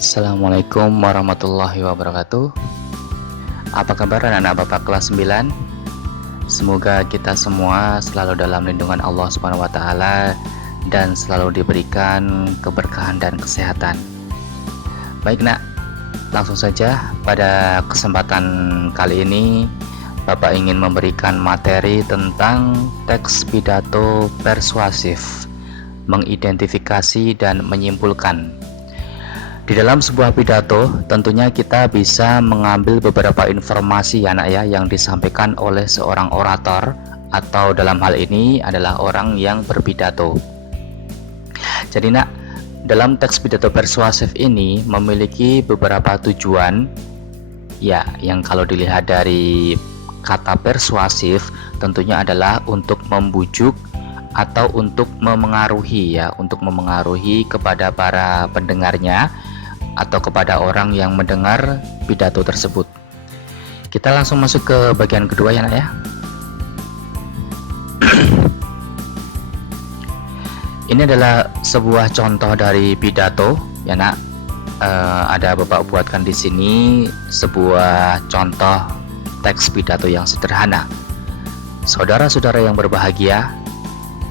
Assalamualaikum warahmatullahi wabarakatuh. Apa kabar anak-anak Bapak kelas 9? Semoga kita semua selalu dalam lindungan Allah Subhanahu wa taala dan selalu diberikan keberkahan dan kesehatan. Baik, Nak. Langsung saja pada kesempatan kali ini Bapak ingin memberikan materi tentang teks pidato persuasif, mengidentifikasi dan menyimpulkan. Di dalam sebuah pidato, tentunya kita bisa mengambil beberapa informasi ya Nak ya, yang disampaikan oleh seorang orator atau dalam hal ini adalah orang yang berpidato. Jadi Nak, dalam teks pidato persuasif ini memiliki beberapa tujuan ya, yang kalau dilihat dari kata persuasif tentunya adalah untuk membujuk atau untuk memengaruhi ya, untuk memengaruhi kepada para pendengarnya atau kepada orang yang mendengar pidato tersebut. Kita langsung masuk ke bagian kedua ya Nak ya. Ini adalah sebuah contoh dari pidato ya Nak. Ada Bapak buatkan di sini sebuah contoh teks pidato yang sederhana. Saudara-saudara yang berbahagia,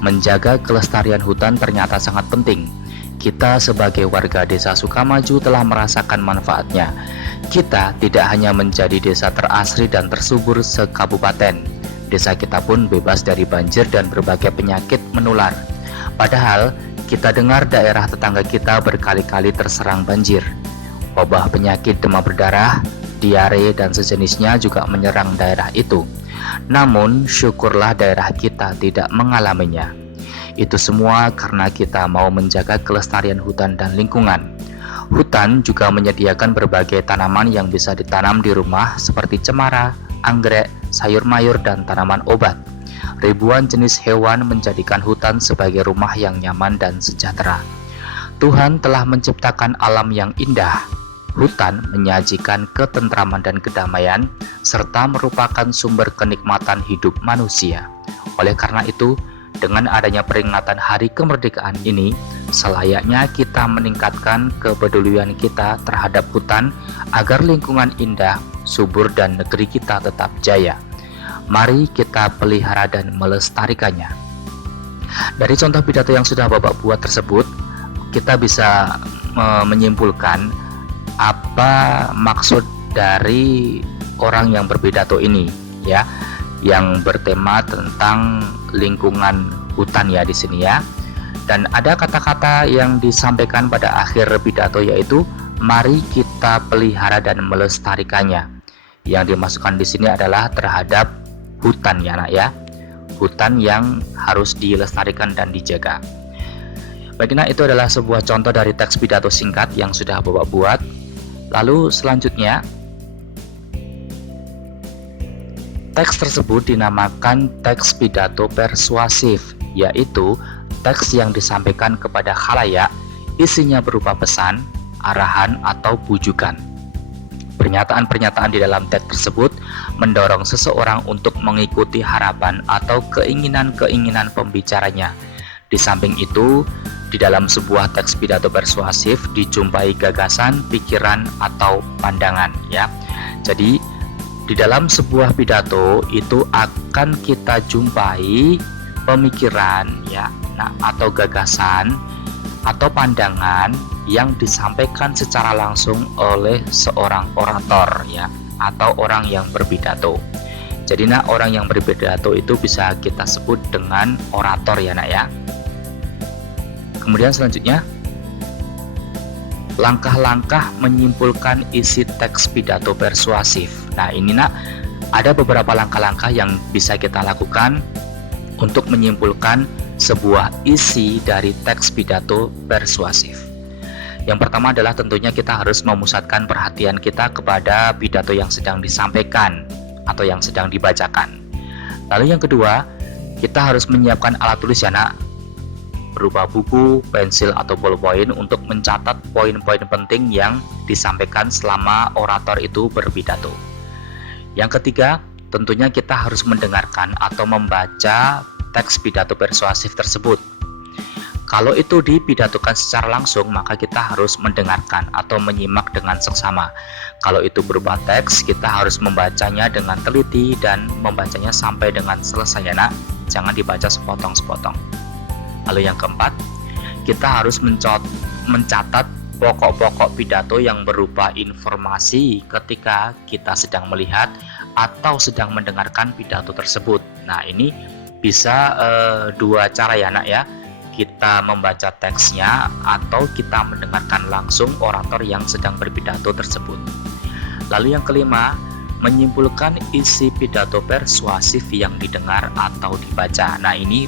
menjaga kelestarian hutan ternyata sangat penting. Kita sebagai warga desa Sukamaju telah merasakan manfaatnya. Kita tidak hanya menjadi desa terasri dan tersubur sekabupaten. Desa kita pun bebas dari banjir dan berbagai penyakit menular. Padahal kita dengar daerah tetangga kita berkali-kali terserang banjir. Wabah penyakit demam berdarah, diare dan sejenisnya juga menyerang daerah itu. Namun syukurlah daerah kita tidak mengalaminya. Itu semua karena kita mau menjaga kelestarian hutan dan lingkungan. Hutan juga menyediakan berbagai tanaman yang bisa ditanam di rumah seperti cemara, anggrek, sayur mayur, dan tanaman obat. Ribuan jenis hewan menjadikan hutan sebagai rumah yang nyaman dan sejahtera. Tuhan telah menciptakan alam yang indah. Hutan menyajikan ketentraman dan kedamaian serta merupakan sumber kenikmatan hidup manusia. Oleh karena itu, dengan adanya peringatan Hari Kemerdekaan ini, selayaknya kita meningkatkan kepedulian kita terhadap hutan agar lingkungan indah, subur, dan negeri kita tetap jaya. Mari kita pelihara dan melestarikannya. Dari contoh pidato yang sudah Bapak buat tersebut, kita bisa menyimpulkan apa maksud dari orang yang berpidato ini ya, yang bertema tentang lingkungan hutan ya di sini ya. Dan ada kata-kata yang disampaikan pada akhir pidato yaitu mari kita pelihara dan melestarikannya. Yang dimasukkan di sini adalah terhadap hutan ya Nak ya. Hutan yang harus dilestarikan dan dijaga. Baik Nak, itu adalah sebuah contoh dari teks pidato singkat yang sudah Bapak buat. Lalu selanjutnya, teks tersebut dinamakan teks pidato persuasif, yaitu teks yang disampaikan kepada khalayak, isinya berupa pesan, arahan, atau bujukan. Pernyataan-pernyataan di dalam teks tersebut mendorong seseorang untuk mengikuti harapan atau keinginan-keinginan pembicaranya. Di samping itu, di dalam sebuah teks pidato persuasif dijumpai gagasan, pikiran, atau pandangan ya. Jadi di dalam sebuah pidato itu akan kita jumpai pemikiran ya, atau gagasan atau pandangan yang disampaikan secara langsung oleh seorang orator ya, atau orang yang berpidato. Jadi orang yang berpidato itu bisa kita sebut dengan orator ya Nak ya. Kemudian selanjutnya, langkah-langkah menyimpulkan isi teks pidato persuasif. Nah ini Nak, ada beberapa langkah-langkah yang bisa kita lakukan untuk menyimpulkan sebuah isi dari teks pidato persuasif. Yang pertama adalah tentunya kita harus memusatkan perhatian kita kepada pidato yang sedang disampaikan atau yang sedang dibacakan. Lalu yang kedua, kita harus menyiapkan alat tulis ya Nak, berupa buku, pensil, atau ballpoint untuk mencatat poin-poin penting yang disampaikan selama orator itu berpidato. Yang ketiga, tentunya kita harus mendengarkan atau membaca teks pidato persuasif tersebut. Kalau itu dipidatokan secara langsung, maka kita harus mendengarkan atau menyimak dengan seksama. Kalau itu berupa teks, kita harus membacanya dengan teliti dan membacanya sampai dengan selesai ya nak. Jangan dibaca sepotong-sepotong. Lalu yang keempat, kita harus mencatat pokok-pokok pidato yang berupa informasi ketika kita sedang melihat atau sedang mendengarkan pidato tersebut. Nah, ini bisa dua cara ya nak ya. Kita membaca teksnya atau kita mendengarkan langsung orator yang sedang berpidato tersebut. Lalu yang kelima, menyimpulkan isi pidato persuasif yang didengar atau dibaca. Nah, ini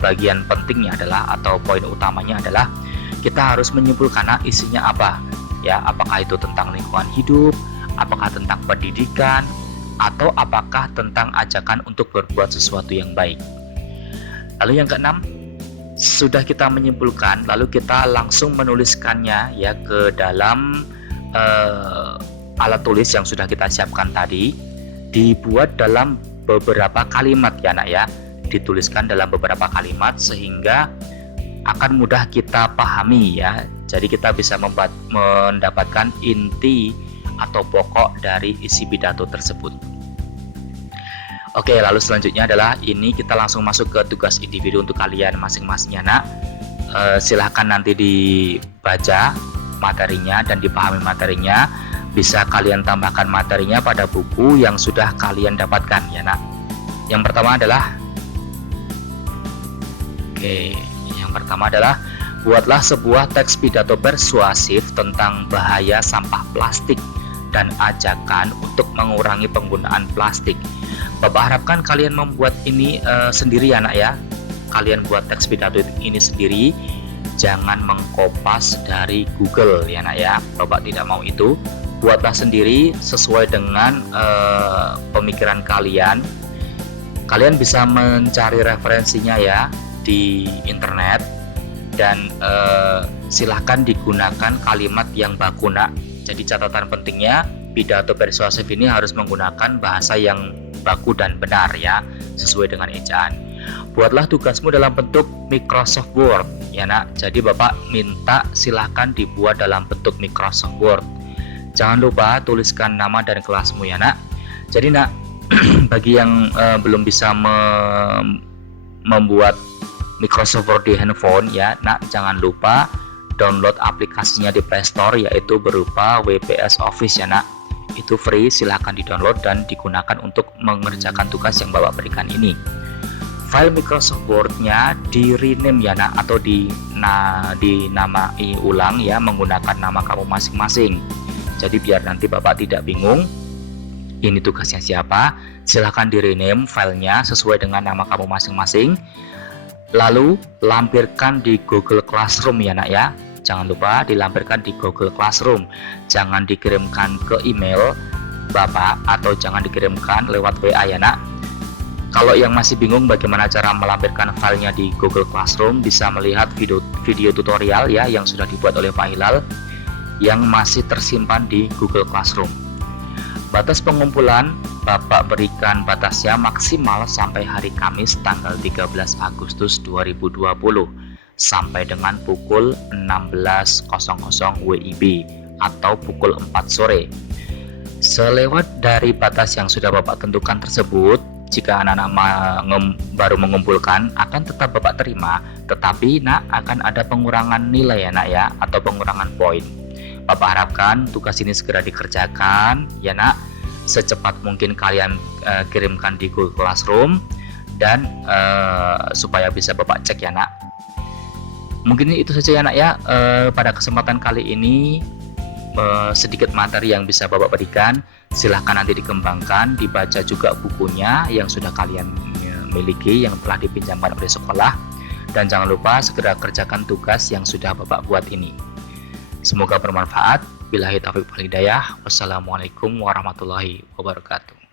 bagian pentingnya adalah atau poin utamanya adalah kita harus menyimpulkan isinya apa ya, apakah itu tentang lingkungan hidup, apakah tentang pendidikan, atau apakah tentang ajakan untuk berbuat sesuatu yang baik. Lalu yang keenam, sudah kita menyimpulkan, lalu kita langsung menuliskannya ya ke dalam alat tulis yang sudah kita siapkan tadi, dibuat dalam beberapa kalimat ya nak ya, dituliskan dalam beberapa kalimat sehingga akan mudah kita pahami ya. Jadi kita bisa mendapatkan inti atau pokok dari isi pidato tersebut. Oke, lalu selanjutnya adalah ini kita langsung masuk ke tugas individu untuk kalian masing-masing ya nak. Silahkan nanti dibaca materinya dan dipahami materinya. Bisa kalian tambahkan materinya pada buku yang sudah kalian dapatkan ya nak. Yang pertama adalah buatlah sebuah teks pidato persuasif tentang bahaya sampah plastik dan ajakan untuk mengurangi penggunaan plastik. Bapak harapkan kalian membuat ini sendiri ya nak ya. Kalian buat teks pidato ini sendiri, jangan mengkopas dari Google ya nak ya. Bapak tidak mau itu. Buatlah sendiri sesuai dengan pemikiran kalian. Kalian bisa mencari referensinya ya di internet, dan silahkan digunakan kalimat yang baku nak. Jadi catatan pentingnya, pidato persuasif ini harus menggunakan bahasa yang baku dan benar ya, sesuai dengan ejaan. Buatlah tugasmu dalam bentuk Microsoft Word ya nak. Jadi Bapak minta silahkan dibuat dalam bentuk Microsoft Word. Jangan lupa tuliskan nama dan kelasmu ya nak. Jadi nak, bagi yang belum bisa membuat Microsoft Word di handphone ya nak, jangan lupa download aplikasinya di Play Store, yaitu berupa WPS Office ya nak. Itu free, silahkan di-download dan digunakan untuk mengerjakan tugas yang Bapak berikan ini. File Microsoft Word-nya di-rename ya nak, atau dinamai ulang ya menggunakan nama kamu masing-masing. Jadi biar nanti Bapak tidak bingung ini tugasnya siapa, silahkan di-rename filenya sesuai dengan nama kamu masing-masing. Lalu lampirkan di Google Classroom ya nak ya. Jangan lupa dilampirkan di Google Classroom. Jangan dikirimkan ke email Bapak atau jangan dikirimkan lewat WA ya nak. Kalau yang masih bingung bagaimana cara melampirkan filenya di Google Classroom, bisa melihat video tutorial ya yang sudah dibuat oleh Pak Hilal yang masih tersimpan di Google Classroom. Batas pengumpulan Bapak berikan batasnya maksimal sampai hari Kamis tanggal 13 Agustus 2020 sampai dengan pukul 16.00 WIB atau pukul 4 sore. Selewat dari batas yang sudah Bapak tentukan tersebut, jika anak-anak baru mengumpulkan akan tetap Bapak terima, tetapi nak akan ada pengurangan nilai ya nak ya, atau pengurangan poin. Bapak harapkan tugas ini segera dikerjakan ya nak, secepat mungkin kalian kirimkan di Google Classroom dan supaya bisa Bapak cek ya nak. Mungkin itu saja ya nak ya, pada kesempatan kali ini sedikit materi yang bisa Bapak berikan. Silahkan nanti dikembangkan, dibaca juga bukunya yang sudah kalian miliki yang telah dipinjamkan oleh sekolah, dan jangan lupa segera kerjakan tugas yang sudah Bapak buat ini. Semoga bermanfaat. Billahi taufiq wal hidayah. Wassalamualaikum warahmatullahi wabarakatuh.